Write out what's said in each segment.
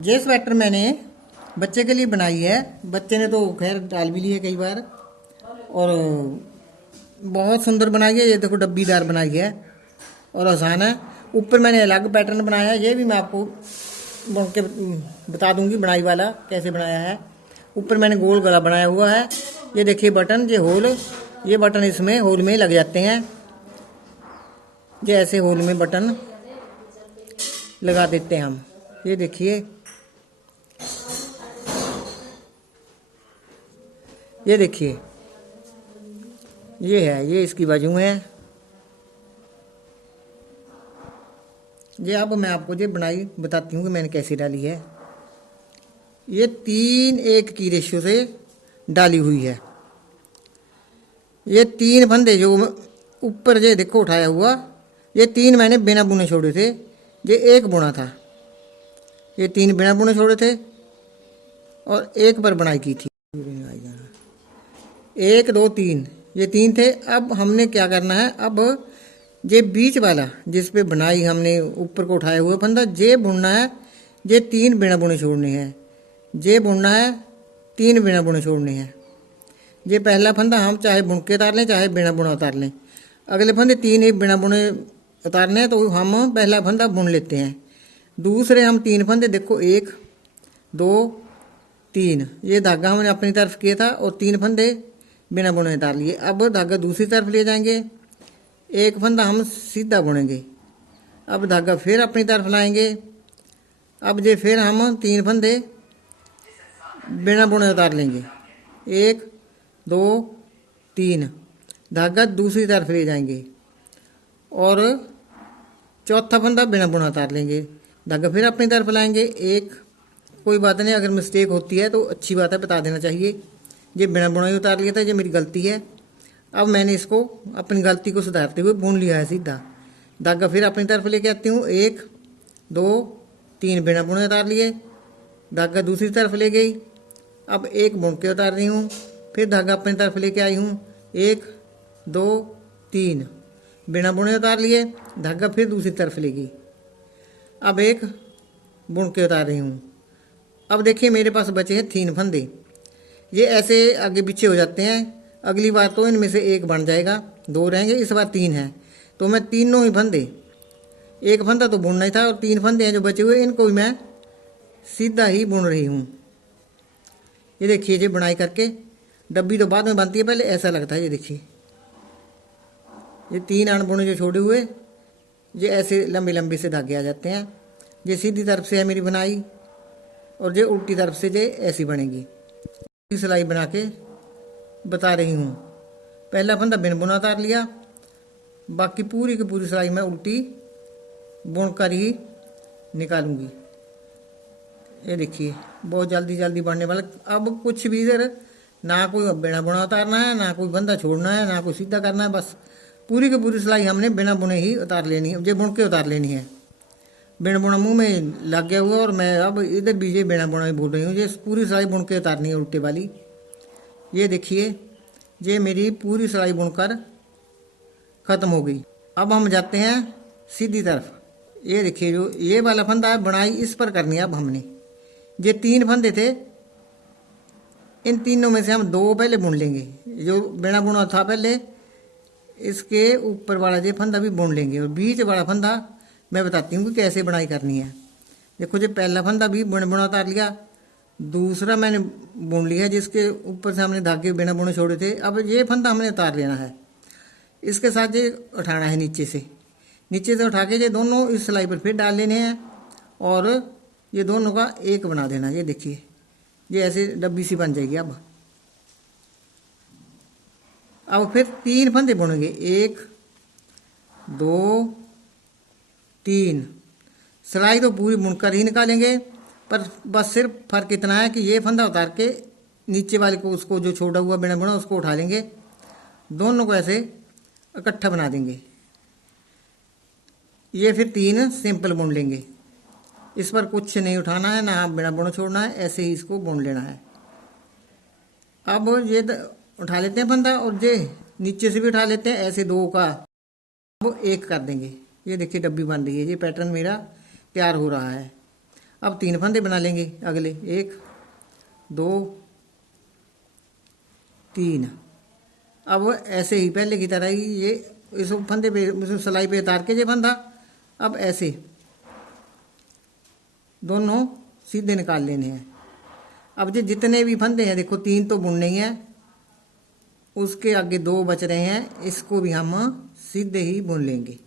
ये स्वेटर मैंने बच्चे के लिए बनाई है। बच्चे ने तो खैर डाल भी ली है कई बार, और बहुत सुंदर बनाई है। ये देखो डब्बीदार बनाई है और आसान है। ऊपर मैंने अलग पैटर्न बनाया है, ये भी मैं आपको बुन के बता दूंगी बनाई वाला कैसे बनाया है। ऊपर मैंने गोल गला बनाया हुआ है। ये देखिए बटन, ये होल, ये बटन इसमें होल में लग जाते हैं। ये ऐसे होल में बटन लगा देते हैं हम। ये देखिए, ये देखिए, ये है, ये इसकी बाजू है। ये अब मैं आपको ये बनाई बताती हूँ कि मैंने कैसे डाली है। ये 3:1 की रेशियो से डाली हुई है। ये 3 फंदे जो ऊपर ये देखो उठाया हुआ, ये 3 मैंने बिना बुने छोड़े थे। ये एक बुना था, ये 3 बिना बुने छोड़े थे और एक पर बनाई की थी। 1 2 3, ये 3 थे। अब हमने क्या करना है, अब ये बीच वाला जिस पे बनाई हमने ऊपर को उठाया हुआ फंदा, ये बुनना है। ये 3 बिना बुने छोड़ने हैं। ये बुनना है, 3 बिना बुने छोड़ने हैं। ये पहला फंदा हम चाहे बुन के उतार लें चाहे बिना बुना उतार लें। अगले फंदे 3 ही बिना बुने उतारने हैं तो हम पहला फंदा बुन लेते हैं। दूसरे हम 3 फंदे देखो 1 2 3, ये धागा हमने अपनी तरफ किया था और 3 फंदे बिना बुने उतार लिए। अब धागा दूसरी तरफ ले जाएंगे, एक फंदा हम सीधा बुनेंगे। अब धागा फिर अपनी तरफ लाएंगे। अब ये फिर हम 3 फंदे बिना बुने उतार लेंगे, 1 2 3, धागा दूसरी तरफ ले जाएंगे और चौथा फंदा बिना बुना उतार लेंगे। धागा फिर अपनी तरफ लाएंगे। एक, कोई बात नहीं, अगर मिस्टेक होती है तो अच्छी बात है, बता देना चाहिए। ये बिना बुना ही उतार लिया था, ये मेरी गलती है। अब मैंने इसको अपनी गलती को सुधारते हुए बुन लिया है सीधा। धागा फिर अपनी तरफ लेके आती हूँ, 1 2 3 बिना बुने उतार लिए। धागा दूसरी तरफ ले गई, अब एक बुन के उतार रही हूँ। फिर धागा अपनी तरफ लेके आई हूँ, 1 2 3 बिना बुने उतार लिए। धागा फिर दूसरी तरफ ले गई, अब एक बुन के उतार रही हूँ। अब देखिए मेरे पास बचे हैं 3 फंदे। ये ऐसे आगे पीछे हो जाते हैं। अगली बार तो इनमें से एक बन जाएगा, 2 रहेंगे, इस बार 3 हैं तो मैं तीनों ही फंदे, एक फंदा तो बुनना ही था और 3 फंदे हैं जो बचे हुए, इनको भी मैं सीधा ही बुन रही हूँ। ये देखिए, ये बुनाई करके डब्बी तो बाद में बनती है, पहले ऐसा लगता है। ये देखिए, ये 3 अनबुने जो छोड़े हुए, ये ऐसे लंबे लंबे से धागे आ जाते हैं। ये सीधी तरफ से है मेरी बनाई और ये उल्टी तरफ से ये ऐसी बनेगी। सिलाई बना के बता रही हूँ। पहला फंदा बिन बुना उतार लिया, बाकी पूरी की पूरी सिलाई मैं उल्टी बुनकर ही निकालूंगी। ये देखिए, बहुत जल्दी जल्दी बढ़ने वाला। अब कुछ भी इधर ना कोई बिना बुना उतारना है, ना कोई बंदा छोड़ना है, ना कोई सीधा करना है। बस पूरी की पूरी सिलाई हमने बिना बुने ही उतार लेनी है, ये बुन के उतार लेनी है। बिना बुना मुंह में लग गया हुआ और मैं अब इधर भी ये बिना बुना ही बोल रही हूँ। ये पूरी सिलाई बुन के उतारनी है उल्टे वाली। ये देखिए, ये मेरी पूरी सिलाई बुनकर ख़त्म हो गई। अब हम जाते हैं सीधी तरफ। ये देखिए, जो ये वाला फंदा है बुनाई इस पर करनी है। अब हमने ये 3 फंदे थे, इन तीनों में से हम 2 पहले बुन लेंगे। जो बिना बुना था पहले, इसके ऊपर वाला ये फंदा भी बुन लेंगे और बीच वाला फंदा मैं बताती हूँ कि कैसे बुनाई करनी है। देखो, जो पहला फंदा भी बुना बुना उतार लिया, दूसरा मैंने बुन लिया जिसके ऊपर से हमने धागे बिना बुने छोड़े थे। अब ये फंदा हमने उतार लेना है, इसके साथ ये उठाना है नीचे से उठा के ये दोनों इस सिलाई पर फिर डाल लेने हैं और ये दोनों का एक बना देना। ये देखिए, ये ऐसे डब्बी सी बन जाएगी। अब फिर 3 फंदे बुनेंगे, 1 2 3। सिलाई तो पूरी बुनकर ही निकालेंगे, पर बस सिर्फ फर्क इतना है कि ये फंदा उतार के नीचे वाले को, उसको जो छोटा हुआ बिना बुना उसको उठा लेंगे, दोनों को ऐसे इकट्ठा बना देंगे। ये फिर 3 सिंपल बुन लेंगे। इस पर कुछ नहीं उठाना है, ना बिना बुना छोड़ना है, ऐसे ही इसको बुन लेना है। अब ये उठा लेते हैं फंदा और ये नीचे से भी उठा लेते हैं, ऐसे 2 का वो 1 कर देंगे। ये देखिए डब्बी बन रही है, ये पैटर्न मेरा तैयार हो रहा है। अब 3 फंदे बना लेंगे अगले, 1 2 3। अब ऐसे ही पहले की तरह ही ये इस फंदे पे, इस सिलाई पे उतार के ये फंदा, अब ऐसे दोनों सीधे निकाल लेने हैं। अब ये जितने भी फंदे हैं, देखो 3 तो बुनने ही हैं, उसके आगे 2 बच रहे हैं, इसको भी हम सीधे ही बुन लेंगे।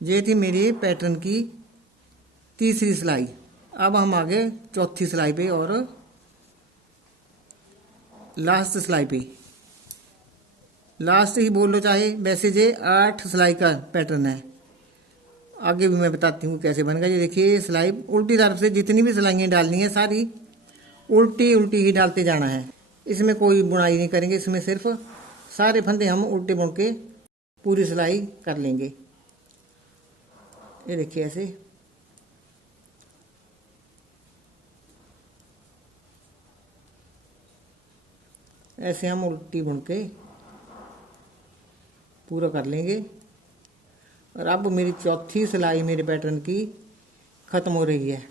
ये थी मेरी पैटर्न की तीसरी सिलाई। अब हम आगे चौथी सिलाई पे और लास्ट सिलाई पे, लास्ट ही बोल लो चाहे, वैसे ये 8 सिलाई का पैटर्न है। आगे भी मैं बताती हूँ कैसे बनेगा। ये देखिए सिलाई उल्टी तरफ से जितनी भी सिलाइयाँ डालनी है सारी उल्टी उल्टी ही डालते जाना है। इसमें कोई बुनाई नहीं करेंगे, इसमें सिर्फ सारे फंदे हम उल्टे बुन के पूरी सिलाई कर लेंगे। ये देखिए ऐसे हम उल्टी बुन के पूरा कर लेंगे। और अब मेरी चौथी सिलाई मेरे पैटर्न की ख़त्म हो रही है।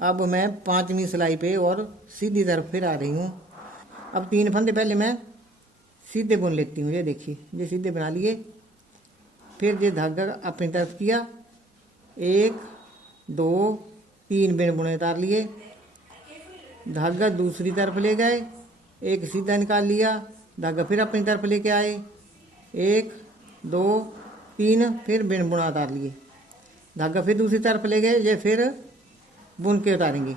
अब मैं 5वीं सिलाई पे और सीधी तरफ फिर आ रही हूँ। अब 3 फंदे पहले मैं सीधे बुन लेती हूँ। ये देखिए ये सीधे बना लिए, फिर ये धागा अपनी तरफ किया, 1 2 3 बिन बुने उतार लिए, धागा दूसरी तरफ ले गए, एक सीधा निकाल लिया, धागा फिर अपनी तरफ लेके आए, 1 2 3 फिर बिन बुना उतार लिए, धागा फिर दूसरी तरफ ले गए, ये फिर बुन के उतारेंगे,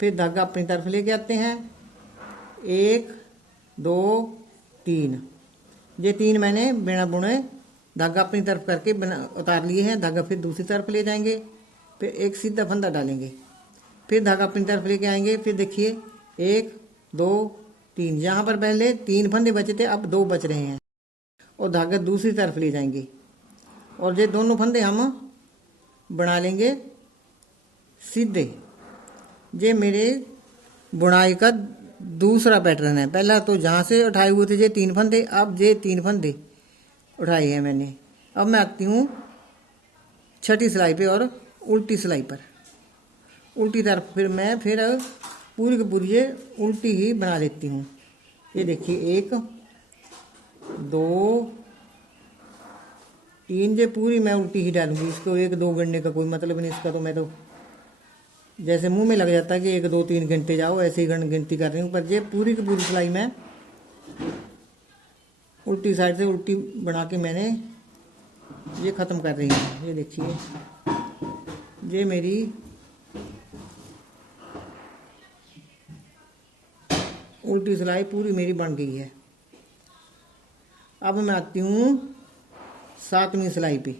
फिर धागा अपनी तरफ लेके आते हैं, 1 2 3। ये 3 मैंने बिना बुने धागा अपनी तरफ करके बिना उतार लिए हैं। धागा फिर दूसरी तरफ ले जाएंगे, फिर एक सीधा फंदा डालेंगे, फिर धागा अपनी तरफ लेके आएंगे, फिर देखिए 1 2 3। यहाँ पर पहले 3 फंदे बचे थे, अब 2 बच रहे हैं, और धागा दूसरी तरफ ले जाएंगे, और ये दोनों फंदे हम बना लेंगे सीधे। ये मेरे बुनाई का दूसरा पैटर्न है। पहला तो जहाँ से उठाए हुए थे ये 3 फंदे, अब ये 3 फंदे उठाए हैं मैंने। अब मैं आती हूँ छठी सिलाई पे और उल्टी सिलाई पर। उल्टी तरफ फिर मैं पूरी की पूरी ये उल्टी ही बना लेती हूँ। ये देखिए 1 2 3, ये पूरी मैं उल्टी ही डालूंगी। इसको 1 2 गिनने का कोई मतलब नहीं इसका, तो मैं तो जैसे मुंह में लग जाता है कि 1 2 3 घंटे जाओ, ऐसे ही गिनती कर रही हूँ। पर ये पूरी की पूरी सिलाई मैं उल्टी साइड से उल्टी बना के मैंने ये ख़त्म कर रही हूँ। ये देखिए ये मेरी उल्टी सिलाई पूरी मेरी बन गई है। अब मैं आती हूँ 7वीं सिलाई पे,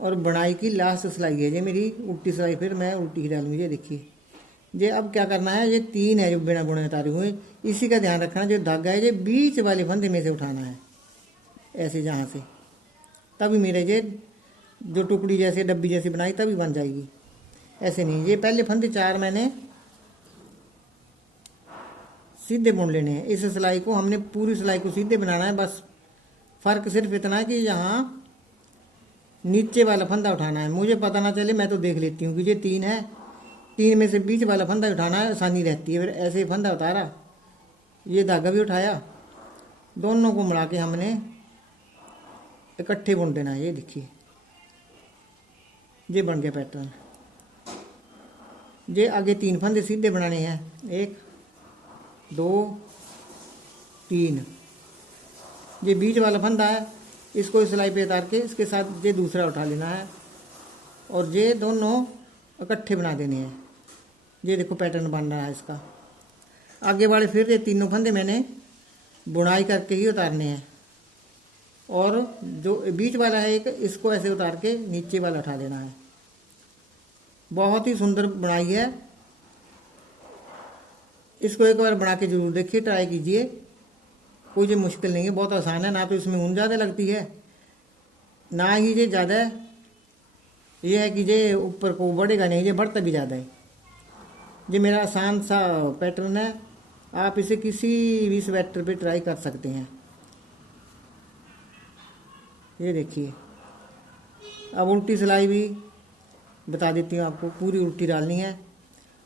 और बुनाई की लास्ट सिलाई है ये मेरी उल्टी सिलाई, फिर मैं उल्टी ही डालूंगी। ये देखिए ये अब क्या करना है, ये 3 है जो बिना बुने उतारे हुए, इसी का ध्यान रखना। जो धागा है ये बीच वाले फंदे में से उठाना है, ऐसे जहाँ से, तभी मेरे ये जो टुकड़ी जैसे डब्बी जैसी बनाई तभी बन जाएगी, ऐसे नहीं। ये पहले फंदे 4 मैंने सीधे बुन लेने हैं। इस सिलाई को हमने पूरी सिलाई को सीधे बनाना है, बस फ़र्क सिर्फ इतना है कि यहाँ नीचे वाला फंदा उठाना है। मुझे पता ना चले, मैं तो देख लेती हूँ कि ये 3 है, 3 में से बीच वाला फंदा उठाना है, आसानी रहती है। फिर ऐसे ही फंदा उतारा, ये धागा भी उठाया, दोनों को मिला के हमने इकट्ठे बुन देना है। ये देखिए ये बन गया पैटर्न। ये आगे 3 फंदे सीधे बनाने हैं, 1 2 3। ये बीच वाला फंदा है, इसको सिलाई पे उतार के इसके साथ ये दूसरा उठा लेना है, और ये दोनों इकट्ठे बना देने हैं। ये देखो पैटर्न बन रहा है इसका। आगे वाले फिर ये 3 फंदे मैंने बुनाई करके ही उतारने हैं, और जो बीच वाला है एक, इसको ऐसे उतार के नीचे वाला उठा लेना है। बहुत ही सुंदर बुनाई है, इसको एक बार बना के जरूर देखिए, ट्राई कीजिए। कोई ये मुश्किल नहीं है, बहुत आसान है। ना तो इसमें ऊन ज़्यादा लगती है, ना ही ये ज़्यादा ये है कि ये ऊपर को बढ़ेगा नहीं, ये बढ़ता भी ज़्यादा है। ये मेरा आसान सा पैटर्न है, आप इसे किसी भी स्वेटर पे ट्राई कर सकते हैं। ये देखिए अब उल्टी सिलाई भी बता देती हूँ आपको। पूरी उल्टी डालनी है,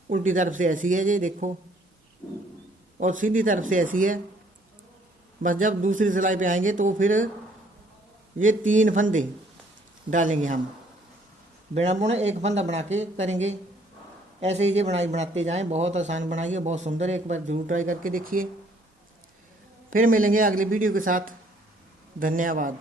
उल्टी तरफ से ऐसी है ये देखो, और सीधी तरफ से ऐसी है। बस जब दूसरी सिलाई पे आएंगे तो फिर ये 3 फंदे डालेंगे हम। बिना बुने एक फंदा बना के करेंगे। ऐसे ही ये बुनाई बनाते जाएं। बहुत आसान बुनाई है, बहुत सुंदर है। एक बार जरूर ट्राई करके देखिए। फिर मिलेंगे अगली वीडियो के साथ। धन्यवाद।